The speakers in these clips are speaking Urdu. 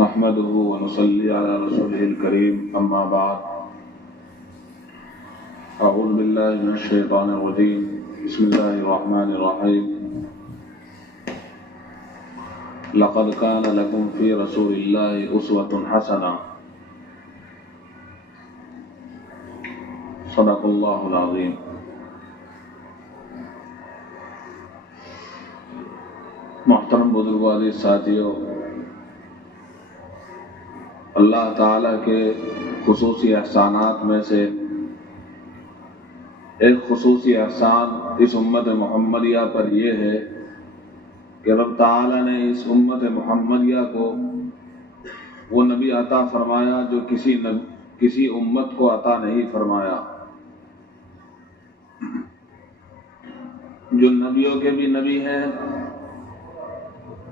نحمده ونصلي على رسوله الكريم أما بعد أعوذ بالله من الشيطان الرجيم بسم الله الرحمن الرحيم لقد كان لكم في رسول الله أسوة حسنة صدق الله العظيم۔ محترم بزرگوں، عزیز ساتھیوں، اللہ تعالیٰ کے خصوصی احسانات میں سے ایک خصوصی احسان اس امت محمدیہ پر یہ ہے کہ رب تعالیٰ نے اس امت محمدیہ کو وہ نبی عطا فرمایا جو کسی امت کو عطا نہیں فرمایا، جو نبیوں کے بھی نبی ہیں،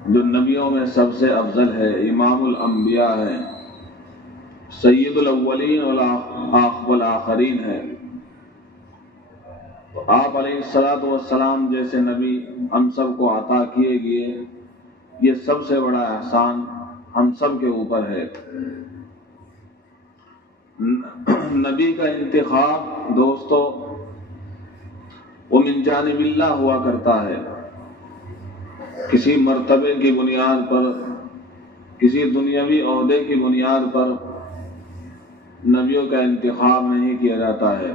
جو نبیوں میں سب سے افضل ہے، امام الانبیاء ہے، سید الاولین والآخرین ہے۔ تو آپ علیہ الصلوۃ والسلام جیسے نبی ہم سب کو عطا کیے گئے، یہ سب سے بڑا احسان ہم سب کے اوپر ہے۔ نبی کا انتخاب دوستو وہ من جانب اللہ ہوا کرتا ہے، کسی مرتبے کی بنیاد پر، کسی دنیاوی عہدے کی بنیاد پر نبیوں کا انتخاب نہیں کیا جاتا ہے۔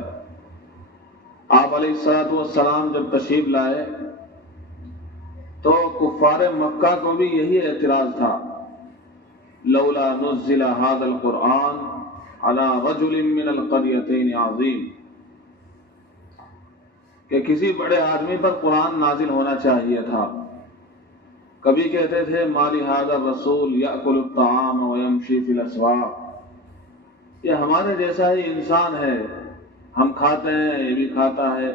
آپ علیہ الصلوۃ والسلام جب تشریف لائے تو کفار مکہ کو بھی یہی اعتراض تھا، لولا نزل هذا القرآن على رجل من القريتين عظیم، کہ کسی بڑے آدمی پر قرآن نازل ہونا چاہیے تھا۔ کبھی کہتے تھے مالی هذا الرسول يأكل الطعام ويمشي في الأسواق، یہ ہمارے جیسا ہی انسان ہے، ہم کھاتے ہیں یہ بھی کھاتا ہے،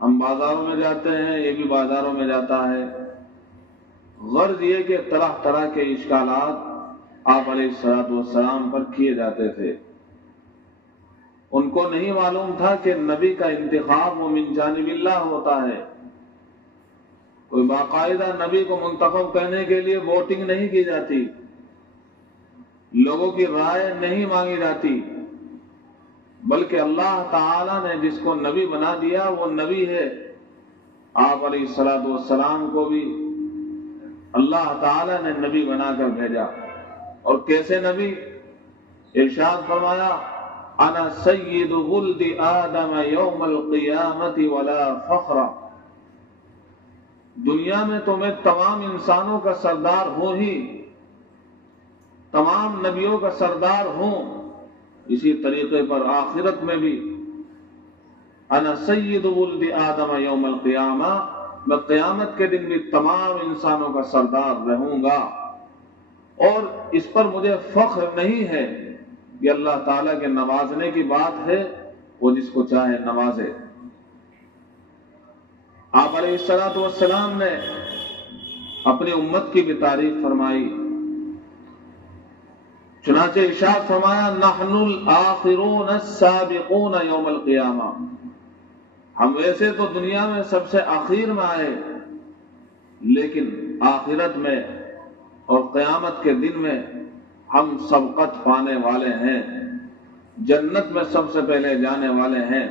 ہم بازاروں میں جاتے ہیں یہ بھی بازاروں میں جاتا ہے۔ غرض یہ کہ طرح طرح کے اشکالات آپ علیہ الصلوۃ والسلام پر کیے جاتے تھے۔ ان کو نہیں معلوم تھا کہ نبی کا انتخاب وہ من جانب اللہ ہوتا ہے۔ کوئی باقاعدہ نبی کو منتخب کرنے کے لیے ووٹنگ نہیں کی جاتی، لوگوں کی رائے نہیں مانگی جاتی، بلکہ اللہ تعالیٰ نے جس کو نبی بنا دیا وہ نبی ہے۔ آپ علیہ الصلوۃ والسلام کو بھی اللہ تعالیٰ نے نبی بنا کر بھیجا۔ اور کیسے نبی؟ ارشاد فرمایا انا سید ولد آدم یوم القیامت ولا فخر، دنیا میں تو میں تمام انسانوں کا سردار ہوں ہی، تمام نبیوں کا سردار ہوں، اسی طریقے پر آخرت میں بھی انا سید ولد آدم یوم القیامہ، میں قیامت کے دن بھی تمام انسانوں کا سردار رہوں گا۔ اور اس پر مجھے فخر نہیں ہے، یہ اللہ تعالیٰ کے نوازنے کی بات ہے، وہ جس کو چاہے نوازے۔ آپ علیہ الصلوۃ والسلام نے اپنی امت کی بھی تعریف فرمائی، چنانچہ ارشاد فرمایا نحن الآخرون السابقون یوم القیامہ، ہم ویسے تو دنیا میں سب سے آخر میں آئے، لیکن آخرت میں اور قیامت کے دن میں ہم سبقت پانے والے ہیں، جنت میں سب سے پہلے جانے والے ہیں۔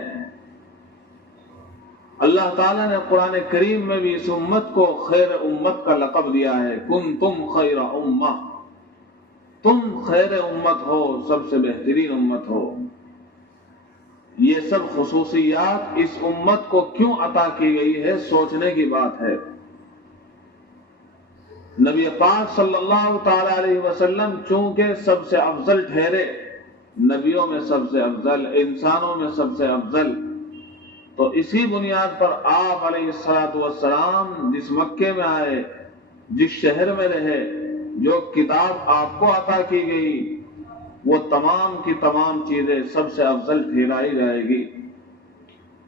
اللہ تعالیٰ نے قرآن کریم میں بھی اس امت کو خیر امت کا لقب دیا ہے، کنتم خیر امہ، تم خیر امت ہو، سب سے بہترین امت ہو۔ یہ سب خصوصیات اس امت کو کیوں عطا کی گئی ہے، سوچنے کی بات ہے۔ نبی پاک صلی اللہ تعالی علیہ وسلم چونکہ سب سے افضل ٹھہرے، نبیوں میں سب سے افضل، انسانوں میں سب سے افضل، تو اسی بنیاد پر آپ علیہ الصلوۃ والسلام جس مکے میں آئے، جس شہر میں رہے، جو کتاب آپ کو عطا کی گئی، وہ تمام کی تمام چیزیں سب سے افضل ٹھہرائی جائے گی۔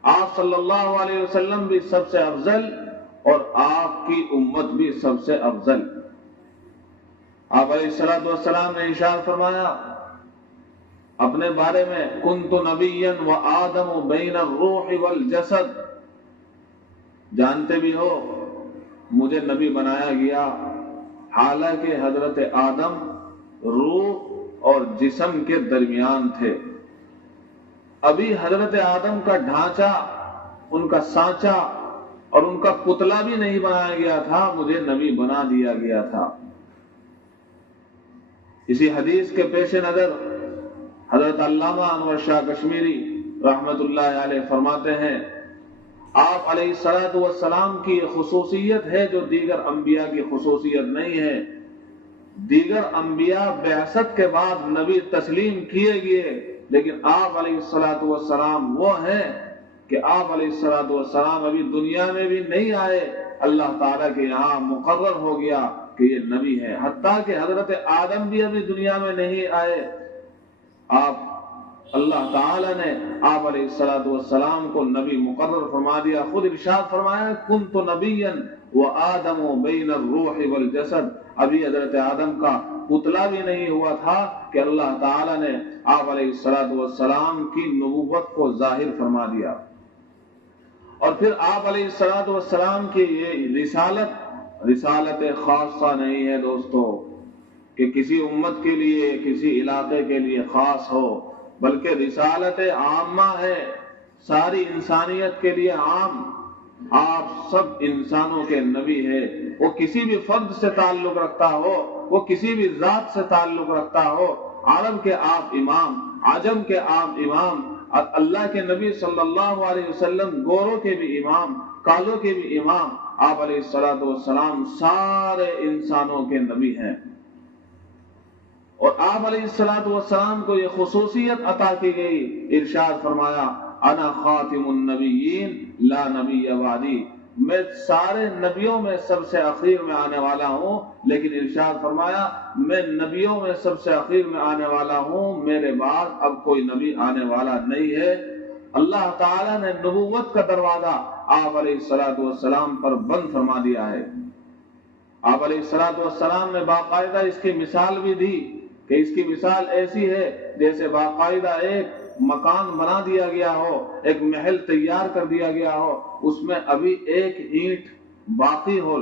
آپ صلی اللہ علیہ وسلم بھی سب سے افضل اور آپ کی امت بھی سب سے افضل۔ آپ علیہ الصلوۃ والسلام نے ارشاد فرمایا اپنے بارے میں کنت نبیا وآدم بین الروح والجسد، جانتے بھی ہو مجھے نبی بنایا گیا، حالانکہ حضرت آدم روح اور جسم کے درمیان تھے. ابھی حضرت آدم کا ڈھانچہ، ان کا سانچہ اور ان کا پتلا بھی نہیں بنایا گیا تھا، مجھے نبی بنا دیا گیا تھا. اسی حدیث کے پیش نظر حضرت علامہ انور شاہ کشمیری رحمت اللہ علیہ فرماتے ہیں، آپ علیہ الصلوۃ والسلام کی یہ خصوصیت ہے جو دیگر انبیاء کی خصوصیت نہیں ہے. دیگر انبیاء بعثت کے بعد نبی تسلیم کیے گئے، لیکن آپ علیہ الصلوۃ والسلام وہ ہیں کہ آپ علیہ الصلوۃ والسلام ابھی دنیا میں بھی نہیں آئے، اللہ تعالیٰ کے یہاں مقرر ہو گیا کہ یہ نبی ہے. حتیٰ کہ حضرت آدم بھی ابھی دنیا میں نہیں آئے، آپ اللہ تعالیٰ نے آپ علیہ الصلوۃ والسلام کو نبی مقرر فرما دیا. خود ارشاد فرمایا کنت نبیا وآدم بین الروح والجسد. ابھی حضرت آدم کا پتلا بھی نہیں ہوا تھا کہ اللہ تعالیٰ نے آپ علیہ الصلوۃ والسلام کی نبوت کو ظاہر فرما دیا. اور پھر آپ علیہ الصلوۃ والسلام کی یہ رسالت خاصہ نہیں ہے دوستو کہ کسی امت کے لیے کسی علاقے کے لیے خاص ہو، بلکہ رسالت عامہ ہے، ساری انسانیت کے لیے عام. آپ سب انسانوں کے نبی ہے. وہ کسی بھی فرد سے تعلق رکھتا ہو، وہ کسی بھی ذات سے تعلق رکھتا ہو، عرب کے آپ امام، عجم کے آپ امام، اللہ کے نبی صلی اللہ علیہ وسلم گوروں کے بھی امام، کالوں کے بھی امام. آپ علیہ الصلوۃ والسلام سارے انسانوں کے نبی ہیں. اور آپ علیہ الصلوۃ والسلام کو یہ خصوصیت عطا کی گئی، ارشاد فرمایا انا خاتم النبیین لا نبی بعدی. میں سارے نبیوں میں سب سے اخیر میں آنے والا ہوں، لیکن ارشاد فرمایا میں نبیوں میں سب سے اخیر میں آنے والا ہوں، میرے بعد اب کوئی نبی آنے والا نہیں ہے. اللہ تعالیٰ نے نبوت کا دروازہ آپ علیہ الصلوۃ والسلام پر بند فرما دیا ہے. آپ علیہ الصلوۃ والسلام نے باقاعدہ اس کی مثال بھی دی کہ اس کی مثال ایسی ہے جیسے باقاعدہ ایک مکان بنا دیا گیا ہو، ایک محل تیار کر دیا گیا ہو، اس میں ابھی ایک اینٹ باقی ہو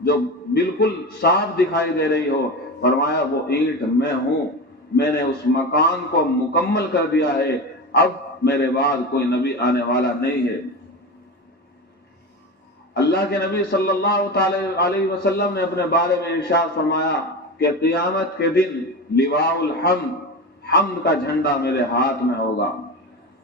جو بالکل صاف دکھائی دے رہی ہو. فرمایا وہ اینٹ میں ہوں، میں نے اس مکان کو مکمل کر دیا ہے، اب میرے بعد کوئی نبی آنے والا نہیں ہے. اللہ کے نبی صلی اللہ تعالی علیہ وسلم نے اپنے بارے میں ارشاد فرمایا کہ قیامت کے دن لواء الحمد، حمد کا جھنڈا میرے ہاتھ میں ہوگا.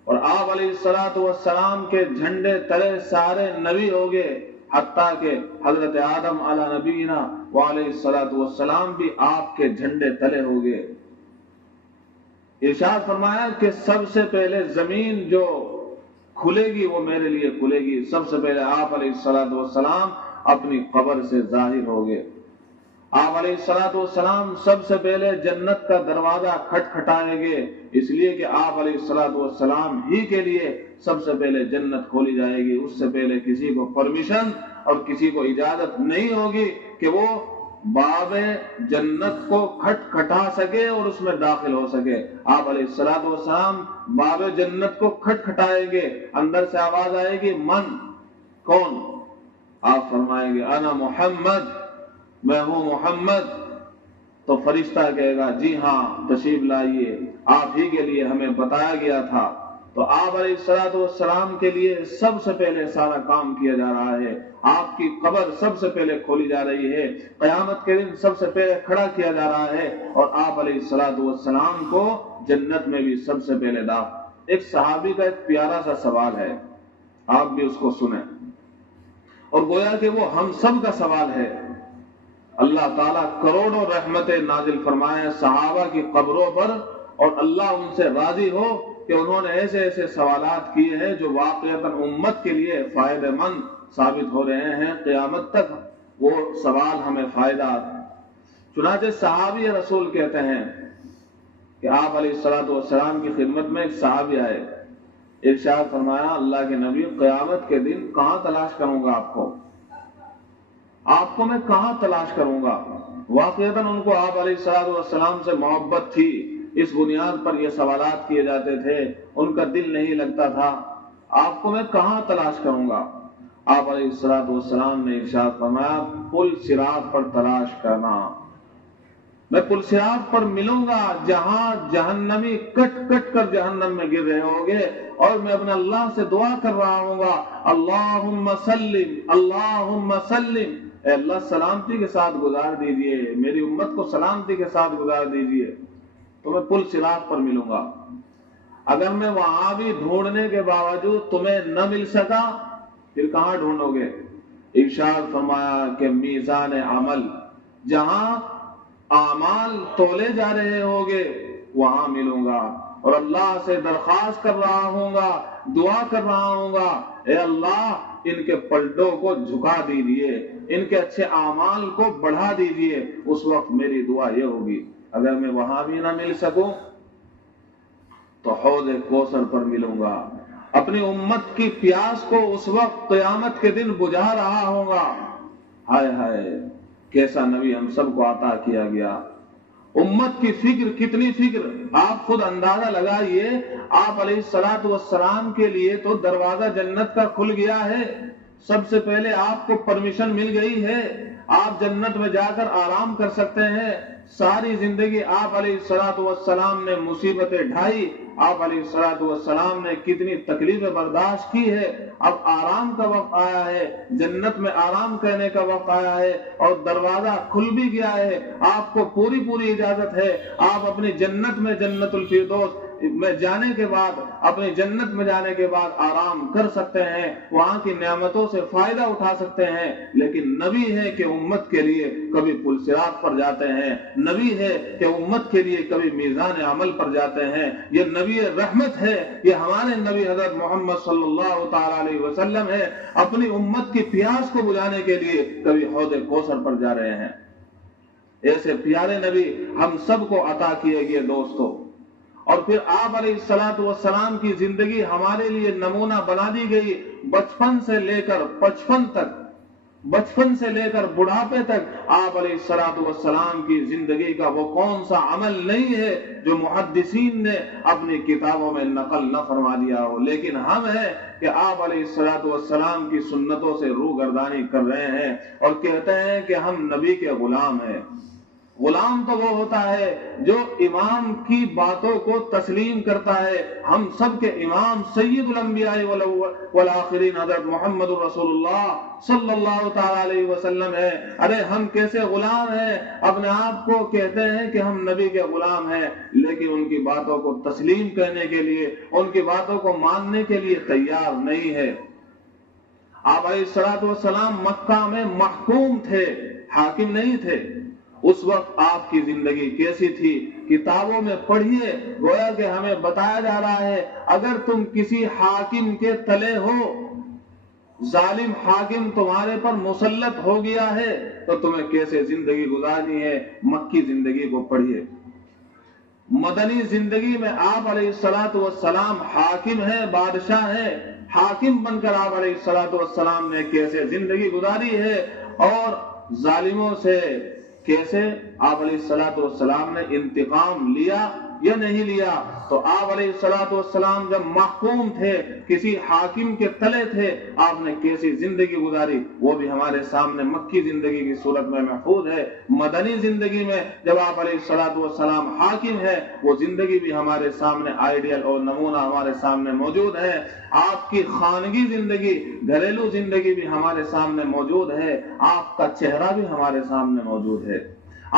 اور آپ علیہ الصلوۃ والسلام کے جھنڈے تلے سارے نبی ہوگے، حتیٰ کہ حضرت آدم علی نبینا وعلیہ الصلوۃ والسلام بھی آپ کے جھنڈے تلے ہوگے. ارشاد فرمایا کہ سب سے پہلے زمین جو کھلے گی وہ میرے لیے کھلے گی. سب سے پہلے آپ علیہ الصلوۃ والسلام اپنی قبر سے ظاہر ہوگے. آپ علیہ الصلوۃ والسلام سب سے پہلے جنت کا دروازہ کھٹکھٹائیں گے، اس لیے کہ آپ علیہ الصلوۃ والسلام ہی کے لیے سب سے پہلے جنت کھولی جائے گی. اس سے پہلے کسی کو پرمیشن اور کسی کو اجازت نہیں ہوگی کہ وہ باب جنت کو کھٹکھٹا سکے اور اس میں داخل ہو سکے. آپ علیہ الصلوۃ والسلام باب جنت کو کھٹکھٹائیں گے، اندر سے آواز آئے گی من، کون؟ آپ فرمائیں گے انا محمد، میں ہوں محمد. تو فرشتہ کہے گا جی ہاں تشریف لائیے، آپ ہی کے لیے ہمیں بتایا گیا تھا. تو آپ علیہ الصلوۃ والسلام کے لیے سب سے پہلے سارا کام کیا جا رہا ہے. آپ کی قبر سب سے پہلے کھولی جا رہی ہے، قیامت کے دن سب سے پہلے کھڑا کیا جا رہا ہے، اور آپ علیہ الصلوۃ والسلام کو جنت میں بھی سب سے پہلے داخل. ایک صحابی کا ایک پیارا سا سوال ہے، آپ بھی اس کو سنیں، اور گویا کہ وہ ہم سب کا سوال ہے. اللہ تعالیٰ کروڑوں رحمتیں نازل فرمائے صحابہ کی قبروں پر، اور اللہ ان سے راضی ہو کہ انہوں نے ایسے ایسے سوالات کیے ہیں جو واقعتاً امت کے لیے فائدہ مند ثابت ہو رہے ہیں. قیامت تک وہ سوال ہمیں فائدہ. چنانچہ صحابی رسول کہتے ہیں کہ آپ علیہ الصلوۃ والسلام کی خدمت میں ایک صحابی آئے، ارشاد فرمایا اللہ کے نبی قیامت کے دن کہاں تلاش کروں گا آپ کو میں کہاں تلاش کروں گا؟ واقعتاً ان کو آپ علیہ الصلوۃ والسلام سے محبت تھی، اس بنیاد پر یہ سوالات کیے جاتے تھے، ان کا دل نہیں لگتا تھا. آپ کو میں کہاں تلاش کروں گا؟ آپ علیہ السلام نے ارشاد فرمایا پل صراط پر تلاش کرنا، میں پل صراط پر ملوں گا جہاں جہنمی کٹ کٹ کر جہنم میں گر رہے ہوگے، اور میں اپنے اللہ سے دعا کر رہا ہوں گا اللہم سلم اللہم سلم، اے اللہ سلامتی کے ساتھ گزار دیجئے، میری امت کو سلامتی کے ساتھ گزار دیجئے، تو میں پل صراط پر ملوں گا۔ اگر میں وہاں بھی ڈھونڈنے کے باوجود تمہیں نہ مل سکا پھر کہاں ڈھونڈو گے؟ ارشاد فرمایا کہ میزان عمل، جہاں اعمال تولے جا رہے ہوگے وہاں ملوں گا، اور اللہ سے درخواست کر رہا ہوں گا، دعا کر رہا ہوں گا، اے اللہ ان کے پلٹوں کو جھکا دیجئے، ان کے اچھے اعمال کو بڑھا دیجئے۔ اس وقت میری دعا یہ ہوگی اگر میں وہاں بھی نہ مل سکوں تو حوض کوثر پر ملوں گا، اپنی امت کی پیاس کو اس وقت قیامت کے دن بجھا رہا ہوں گا۔ ہائے ہائے کیسا نبی ہم سب کو عطا کیا گیا، امت کی فکر، کتنی فکر، آپ خود اندازہ لگائیے۔ آپ علیہ السلام کے لیے تو دروازہ جنت کا کھل گیا ہے، سب سے پہلے آپ کو پرمیشن مل گئی ہے، آپ جنت میں جا کر آرام کر سکتے ہیں۔ ساری زندگی آپ علیہ السلام نے مصیبتیں ڈھائی، آپ علیہ السلام نے کتنی تکلیفیں برداشت کی ہے، اب آرام کا وقت آیا ہے، جنت میں آرام کرنے کا وقت آیا ہے، اور دروازہ کھل بھی گیا ہے، آپ کو پوری اجازت ہے، آپ اپنی جنت میں جنت الفردوس میں جانے کے بعد، اپنی جنت میں جانے کے بعد آرام کر سکتے ہیں، وہاں کی نعمتوں سے فائدہ اٹھا سکتے ہیں۔ لیکن نبی ہے کہ امت کے لیے کبھی پل صراط پر جاتے ہیں، نبی ہے کہ امت کے لیے کبھی میزان عمل پر جاتے ہیں، یہ نبی رحمت ہے، یہ ہمارے نبی حضرت محمد صلی اللہ تعالی علیہ وسلم ہے، اپنی امت کی پیاس کو بجھانے کے لیے کبھی حوض کوثر پر جا رہے ہیں۔ ایسے پیارے نبی ہم سب کو عطا کیے گئے دوستو، اور پھر آپ علیہ السلام کی زندگی ہمارے لیے نمونہ بنا دی گئی، بچپن سے لے کر 55 تک، بچپن سے لے کر بڑھاپے تک آپ علیہ السلام کی زندگی کا وہ کون سا عمل نہیں ہے جو محدثین نے اپنی کتابوں میں نقل نہ فرما دیا ہو، لیکن ہم ہیں کہ آپ علیہ السلام کی سنتوں سے روگردانی کر رہے ہیں اور کہتے ہیں کہ ہم نبی کے غلام ہیں۔ غلام تو وہ ہوتا ہے جو امام کی باتوں کو تسلیم کرتا ہے۔ ہم سب کے امام سید الانبیاء والآخرین حضرت محمد رسول اللہ صلی اللہ تعالی علیہ وسلم ہے۔ ارے ہم کیسے غلام ہیں، اپنے آپ کو کہتے ہیں کہ ہم نبی کے غلام ہیں، لیکن ان کی باتوں کو تسلیم کرنے کے لیے، ان کی باتوں کو ماننے کے لیے تیار نہیں ہے۔ آپ علیہ السلام مکہ میں محکوم تھے، حاکم نہیں تھے۔ اس وقت آپ کی زندگی کیسی تھی؟ کتابوں میں پڑھیے، گویا کہ ہمیں بتایا جا رہا ہے اگر تم کسی حاکم کے تلے ہو، ظالم حاکم تمہارے پر مسلط ہو گیا ہے تو تمہیں کیسے زندگی گزارنی ہے۔ مکی زندگی کو پڑھیے، مدنی زندگی میں آپ علیہ السلام حاکم ہیں، بادشاہ ہیں، حاکم بن کر آپ علیہ السلام نے کیسے زندگی گزاری ہے، اور ظالموں سے کیسے آپ علیہ السلام نے انتقام لیا یا نہیں لیا۔ تو آپ علیہ السلام جب محکوم تھے، کسی حاکم کے تلے تھے، آپ نے کیسی زندگی گزاری وہ بھی ہمارے سامنے مکی زندگی کی صورت میں محفوظ ہے۔ مدنی زندگی میں جب آپ علیہ السلام حاکم ہے، وہ زندگی بھی ہمارے سامنے آئیڈیل اور نمونہ ہمارے سامنے موجود ہے۔ آپ کی خانگی زندگی، گھریلو زندگی بھی ہمارے سامنے موجود ہے، آپ کا چہرہ بھی ہمارے سامنے موجود ہے،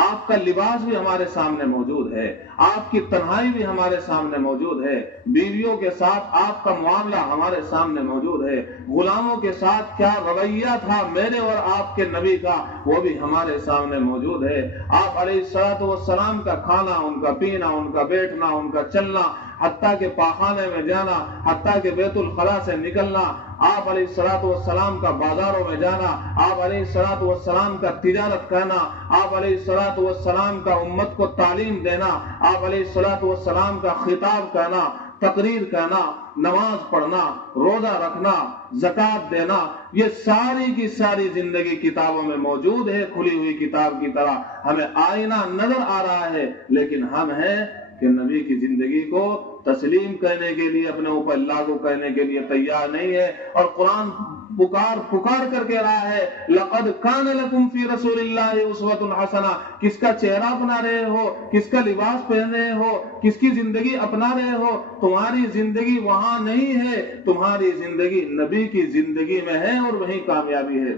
آپ کا لباس بھی ہمارے سامنے موجود ہے، آپ کی تنہائی بھی ہمارے سامنے موجود ہے، بیویوں کے ساتھ آپ کا معاملہ ہمارے سامنے موجود ہے، غلاموں کے ساتھ کیا رویہ تھا میرے اور آپ کے نبی کا وہ بھی ہمارے سامنے موجود ہے۔ آپ علیہ السلام کا کھانا، ان کا پینا، ان کا بیٹھنا، ان کا چلنا، حتیٰ کہ پاخانے میں جانا، حتیٰ کہ بیت الخلاء سے نکلنا، آپ علیہ السلام کا بازاروں میں جانا، آپ علیہ السلام کا تجارت کرنا، آپ علیہ السلام کا امت کو تعلیم دینا، آپ علیہ السلام کا خطاب کرنا، تقریر کرنا، نماز پڑھنا، روزہ رکھنا، زکوٰۃ دینا، یہ ساری کی ساری زندگی کتابوں میں موجود ہے، کھلی ہوئی کتاب کی طرح ہمیں آئینہ نظر آ رہا ہے، لیکن ہم ہیں کہ نبی کی زندگی کو تسلیم کرنے کے لیے، اپنے اوپر لاگو کرنے کے لیے تیار نہیں ہے. اور قرآن پکار کر کے رہا ہے لقد کان لکم فی رسول اللہ اسوۃ حسنہ. کس کا چہرہ اپنا رہے ہو، کس کا لباس پہن رہے ہو، کس کی زندگی اپنا رہے ہو؟ تمہاری زندگی وہاں نہیں ہے، تمہاری زندگی نبی کی زندگی میں ہے اور وہیں کامیابی ہے.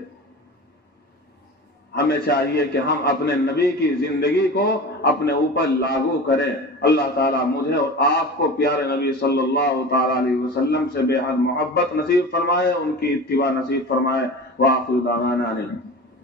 ہمیں چاہیے کہ ہم اپنے نبی کی زندگی کو اپنے اوپر لاگو کریں. اللہ تعالیٰ مجھے اور آپ کو پیارے نبی صلی اللہ تعالیٰ علیہ وسلم سے بے حد محبت نصیب فرمائے، ان کی اتباع نصیب فرمائے. وآخر دعوانا